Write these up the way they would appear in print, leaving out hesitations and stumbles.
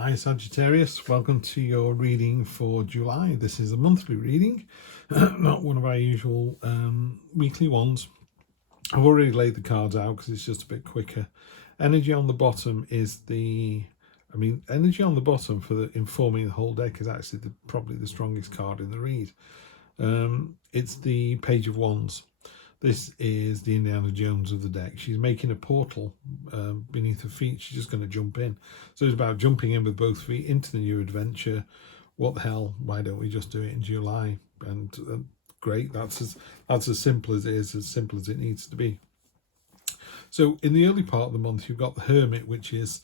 Hi Sagittarius, welcome to your reading for July. This is a monthly reading, not one of our usual weekly ones. I've already laid the cards out because it's just a bit quicker. Energy on the bottom is energy on the bottom for the informing the whole deck is actually probably the strongest card in the read. It's the Page of Wands. This is the Indiana Jones of the deck. She's making a portal beneath her feet. She's just going to jump in. So it's about jumping in with both feet into the new adventure. What the hell? Why don't we just do it in July? And great. That's as simple as it is, as simple as it needs to be. So in the early part of the month, you've got the Hermit, which is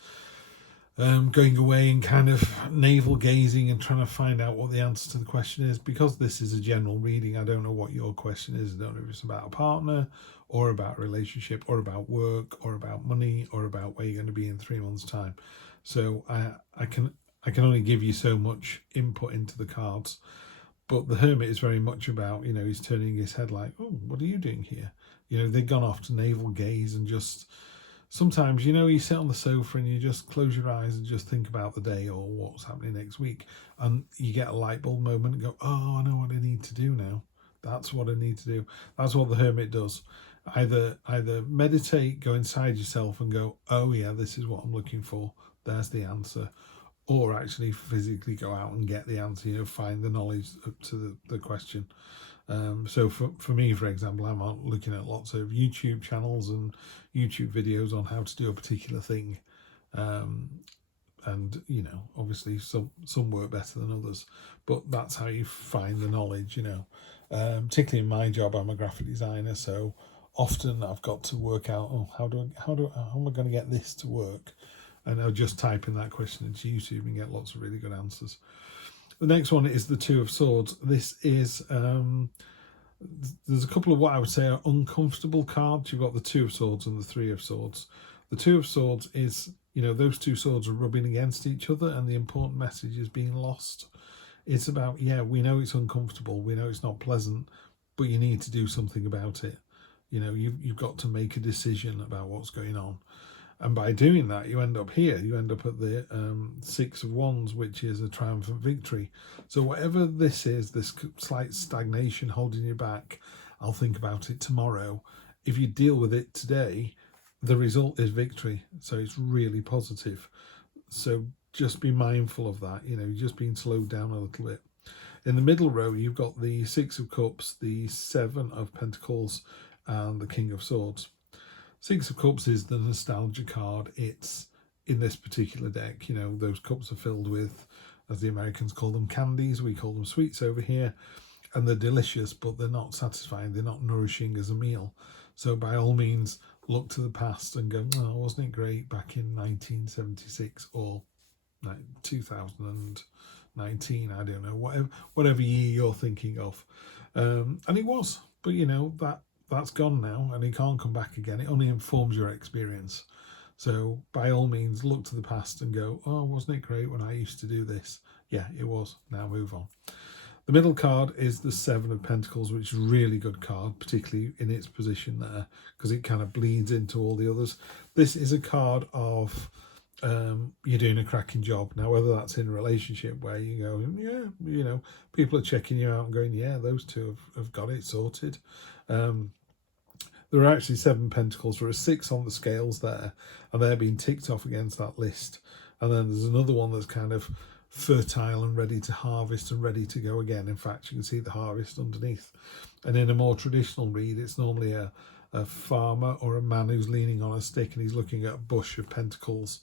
going away and kind of navel gazing and trying to find out what the answer to the question is. Because this is a general reading, I don't know what your question is. I don't know if it's about a partner or about a relationship or about work or about money or about where you're going to be in 3 months' time. So I can only give you so much input into the cards. But the Hermit is very much about, he's turning his head like, oh, what are you doing here? They've gone off to navel gaze and just... Sometimes, you sit on the sofa and you just close your eyes and just think about the day or what's happening next week. And you get a light bulb moment and go, oh, I know what I need to do now. That's what I need to do. That's what the Hermit does. Either meditate, go inside yourself and go, oh yeah, this is what I'm looking for. There's the answer. Or actually physically go out and get the answer, find the knowledge to the question. So for me, for example, I'm looking at lots of YouTube channels and YouTube videos on how to do a particular thing. And, obviously some work better than others, but that's how you find the knowledge, particularly in my job, I'm a graphic designer. So often I've got to work out, how am I going to get this to work? And I'll just type in that question into YouTube and get lots of really good answers. The next one is the Two of Swords. This is, there's a couple of what I would say are uncomfortable cards. You've got the Two of Swords and the Three of Swords. The Two of Swords is, those two swords are rubbing against each other and the important message is being lost. It's about, we know it's uncomfortable. We know it's not pleasant, but you need to do something about it. You've got to make a decision about what's going on. And by doing that, you end up here. You end up at the Six of Wands, which is a triumphant victory. So whatever this is, this slight stagnation holding you back, I'll think about it tomorrow. If you deal with it today, the result is victory. So it's really positive. So just be mindful of that. You're just being slowed down a little bit. In the middle row, you've got the Six of Cups, the Seven of Pentacles, and the King of Swords. Six of Cups is the nostalgia card. It's in this particular deck, those cups are filled with, as the Americans call them, candies. We call them sweets over here. And they're delicious, but they're not satisfying. They're not nourishing as a meal. So by all means, look to the past and go, oh, wasn't it great back in 1976 or 2019? I don't know, whatever year you're thinking of. And it was, but that's gone now and it can't come back again. It only informs your experience. So by all means, look to the past and go, oh, wasn't it great when I used to do this? Yeah, it was. Now move on. The middle card is the Seven of Pentacles, which is a really good card, particularly in its position there, because it kind of bleeds into all the others. This is a card of you're doing a cracking job. Now, whether that's in a relationship where you go, yeah, people are checking you out and going, yeah, those two have got it sorted. There are actually 7 pentacles. There are 6 on the scales there, and they're being ticked off against that list. And then there's another one that's kind of fertile and ready to harvest and ready to go again. In fact, you can see the harvest underneath. And in a more traditional read, it's normally a farmer or a man who's leaning on a stick and he's looking at a bush of pentacles,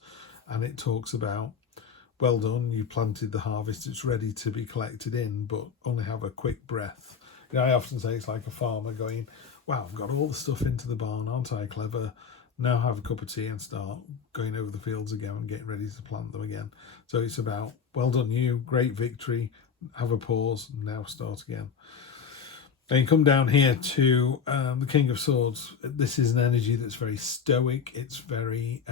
and it talks about, well done, you planted the harvest, it's ready to be collected in, but only have a quick breath. I often say it's like a farmer going, wow, I've got all the stuff into the barn, aren't I clever? Now have a cup of tea and start going over the fields again and getting ready to plant them again. So it's about, well done you, great victory, have a pause, now start again. Then you come down here to the King of Swords. This is an energy that's very stoic. It's very,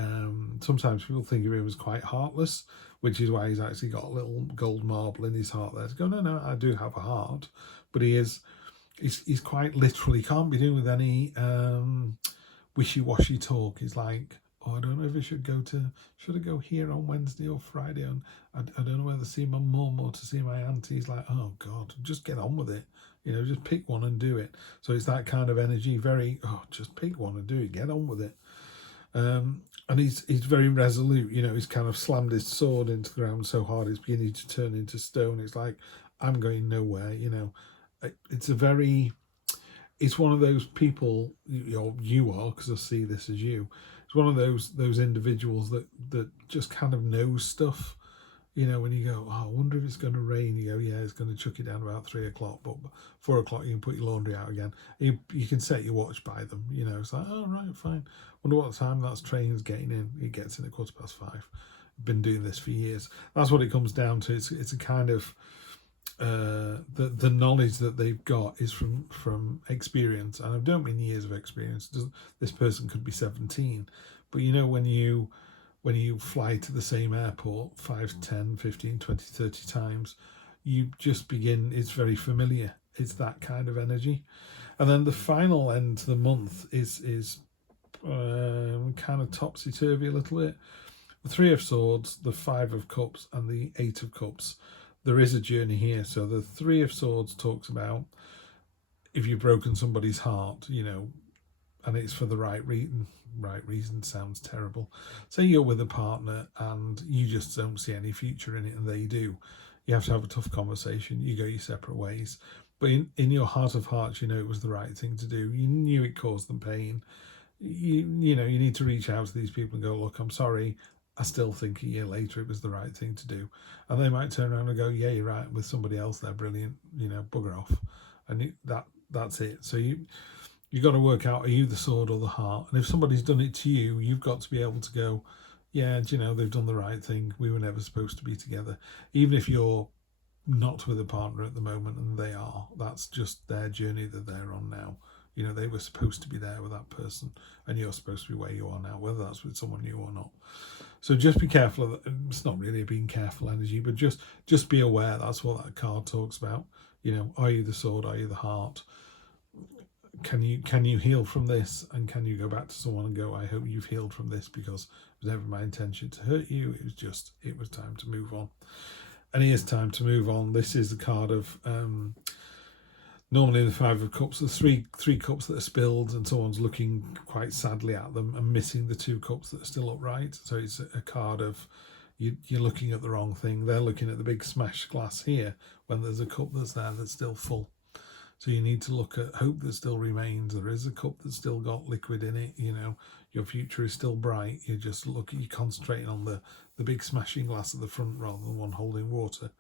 sometimes people think of him as quite heartless, which is why he's actually got a little gold marble in his heart there to go, no, I do have a heart. But he's quite literal. He can't be doing with any wishy-washy talk. He's like, oh, I don't know if I should I go here on Wednesday or Friday, and I don't know whether to see my mum or to see my auntie. He's like, oh God, just get on with it. Just pick one and do it. So it's that kind of energy, very, just pick one and do it, get on with it. And he's very resolute. He's kind of slammed his sword into the ground so hard it's beginning to turn into stone. It's like, I'm going nowhere. It's one of those people, you are, because I see this as you. It's one of those individuals that just kind of knows stuff. When you go, I wonder if it's going to rain, you go, yeah, it's going to chuck it down about 3 o'clock, but 4 o'clock you can put your laundry out again. You can set your watch by them. It's like, oh, right, fine. Wonder what time that train's getting in. It gets in at 5:15. Been doing this for years. That's what it comes down to. It's a kind of the knowledge that they've got is from experience, and I don't mean years of experience. This person could be 17, but when you fly to the same airport 5, 10, 15, 20, 30 times, you just begin, it's very familiar. It's that kind of energy. And then the final end to the month is kind of topsy-turvy a little bit. The 3 of Swords, the 5 of Cups, and the 8 of Cups. There is a journey here. So the 3 of Swords talks about if you've broken somebody's heart, and it's for the right reason. Right reason sounds terrible. Say you're with a partner and you just don't see any future in it and they do. You have to have a tough conversation. You go your separate ways. But in your heart of hearts, it was the right thing to do. You knew it caused them pain. You need to reach out to these people and go, look, I'm sorry. I still think a year later it was the right thing to do. And they might turn around and go, yeah, you're right, with somebody else, they're brilliant, bugger off. And that's it. So you've got to work out, are you the sword or the heart? And if somebody's done it to you, you've got to be able to go, yeah, they've done the right thing. We were never supposed to be together. Even if you're not with a partner at the moment and they are, that's just their journey that they're on now. They were supposed to be there with that person and you're supposed to be where you are now, whether that's with someone new or not. So just be careful. It's not really a being careful energy, but just be aware. That's what that card talks about. Are you the sword? Are you the heart? Can you heal from this, and can you go back to someone and go, I hope you've healed from this, because it was never my intention to hurt you. It was time to move on. And it is time to move on. This is the card of normally the 5 of Cups, the three cups that are spilled and someone's looking quite sadly at them and missing the 2 cups that are still upright. So it's a card of you're looking at the wrong thing. They're looking at the big smashed glass here when there's a cup that's there that's still full. So you need to look at hope that still remains. There is a cup that's still got liquid in it. Your future is still bright. You're concentrating on the big smashing glass at the front rather than one holding water.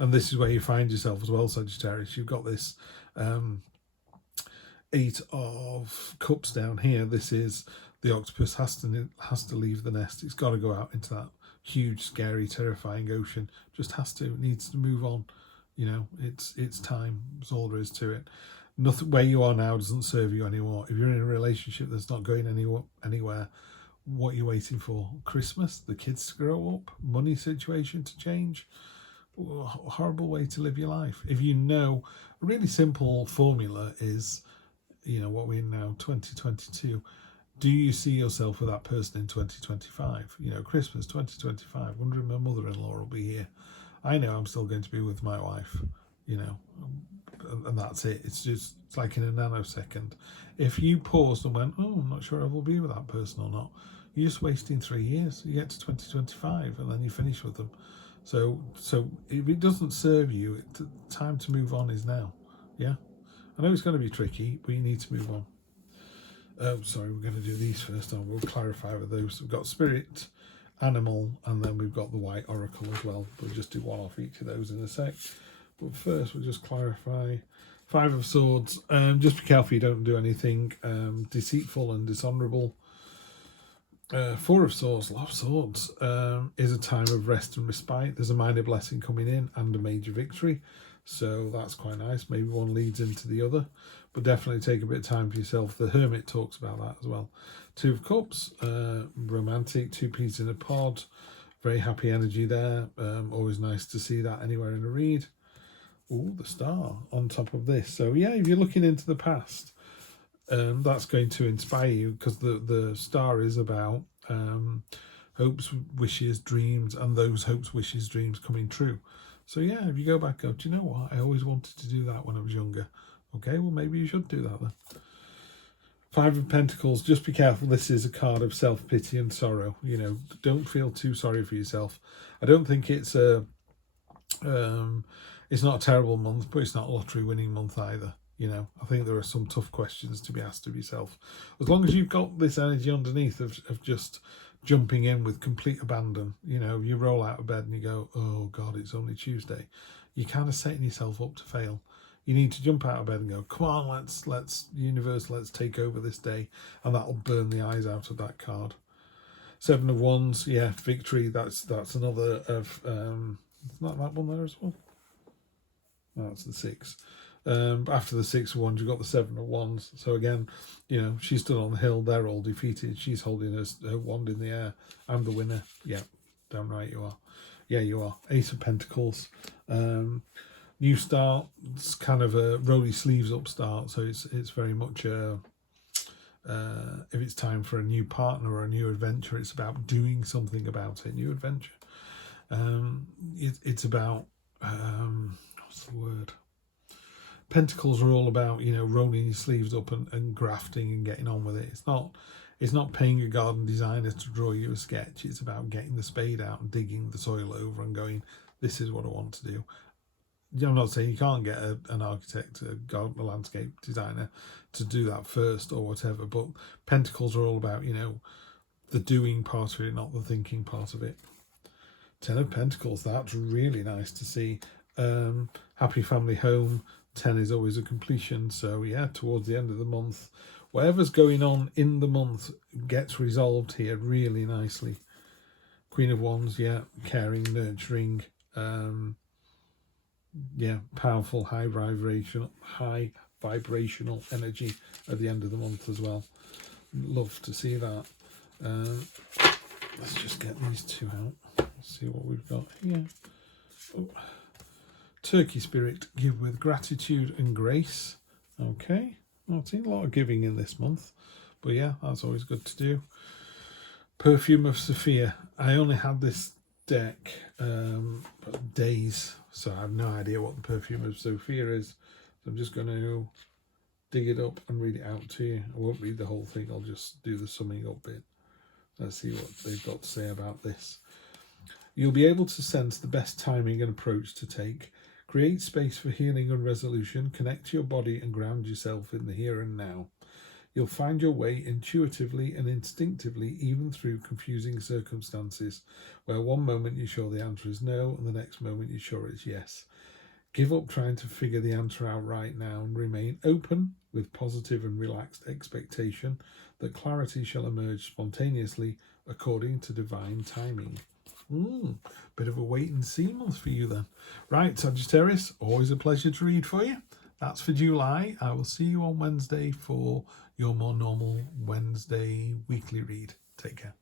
And this is where you find yourself as well, Sagittarius. You've got this 8 of Cups down here. This is the octopus has to leave the nest. It's got to go out into that huge, scary, terrifying ocean. It needs to move on. It's time. That's all there is to it. Nothing where you are now doesn't serve you anymore. If you're in a relationship that's not going anywhere, what are you waiting for? Christmas, the kids to grow up, money situation to change? A horrible way to live your life. If a really simple formula is, what we're in now, 2022. Do you see yourself with that person in 2025? Christmas 2025. Wondering if my mother-in-law will be here. I know I'm still going to be with my wife, and that's it. It's like in a nanosecond. If you paused and went, oh, I'm not sure I will be with that person or not, you're just wasting 3 years. You get to 2025 and then you finish with them. So if it doesn't serve you, the time to move on is now. Yeah, I know it's going to be tricky, but you need to move on. Oh, sorry, we're going to do these first. We'll clarify with those. We've got spirit, animal, and then we've got the white oracle as well. We'll just do one off each of those in a sec. But first, we'll just clarify. 5 of Swords. Just be careful you don't do anything deceitful and dishonourable. 4 of Swords, lot of swords, is a time of rest and respite. There's a minor blessing coming in and a major victory. So that's quite nice. Maybe one leads into the other. But definitely take a bit of time for yourself. The Hermit talks about that as well. 2 of Cups, romantic, 2 peas in a pod. Very happy energy there. Always nice to see that anywhere in a read. Ooh, the Star on top of this. So yeah, if you're looking into the past, that's going to inspire you, because the Star is about hopes, wishes, dreams, and those hopes, wishes, dreams coming true. So yeah, if you go back, go, do you know what? I always wanted to do that when I was younger. Okay, well, maybe you should do that then. Five of Pentacles, just be careful. This is a card of self-pity and sorrow. You know, don't feel too sorry for yourself. I don't think it's not a terrible month, but it's not a lottery winning month either. You know, I think there are some tough questions to be asked of yourself. As long as you've got this energy underneath of just jumping in with complete abandon, you know, you roll out of bed and you go, oh God, it's only Tuesday. You're kind of setting yourself up to fail. You need to jump out of bed and go, come on, let's universe, let's take over this day. And that'll burn the eyes out of that card. Seven of Wands, yeah, victory. That's another of, not that one there as well. No, that's the six. After the Six of Wands, you've got the Seven of Wands. So again, you know, she's stood on the hill. They're all defeated. She's holding her wand in the air. I'm the winner. Yeah, damn right you are. Yeah, you are. Ace of Pentacles. New start. It's kind of a roll your sleeves up start. So it's very much if it's time for a new partner or a new adventure, it's about doing something about it. New adventure. It's about what's the word? Pentacles are all about, you know, rolling your sleeves up and grafting and getting on with it. It's not paying a garden designer to draw you a sketch. It's about getting the spade out and digging the soil over and going, this is what I want to do. I'm not saying you can't get an architect, a landscape designer to do that first or whatever, but Pentacles are all about, you know, the doing part of it, not the thinking part of it. Ten of Pentacles, that's really nice to see. Happy family home. 10 is always a completion. So yeah, towards the end of the month, whatever's going on in the month gets resolved here really nicely. Queen of Wands, yeah, caring, nurturing, yeah, powerful, high vibrational energy at the end of the month as well. Love to see that. Let's just get these two out. Let's see what we've got here. Oh. Turkey spirit, give with gratitude and grace. Okay, I've seen a lot of giving in this month, but yeah, that's always good to do. Perfume of Sophia. I only had this deck days, so I have no idea what the Perfume of Sophia is. So I'm just going to dig it up and read it out to you. I won't read the whole thing, I'll just do the summing up bit. Let's see what they've got to say about this. You'll be able to sense the best timing and approach to take. Create space for healing and resolution. Connect to your body and ground yourself in the here and now. You'll find your way intuitively and instinctively, even through confusing circumstances, where one moment you're sure the answer is no, and the next moment you're sure it's yes. Give up trying to figure the answer out right now and remain open with positive and relaxed expectation that clarity shall emerge spontaneously according to divine timing. Bit of a wait and see month for you then. Right, Sagittarius, always a pleasure to read for you. That's for July. I will see you on Wednesday for your more normal Wednesday weekly read. Take care.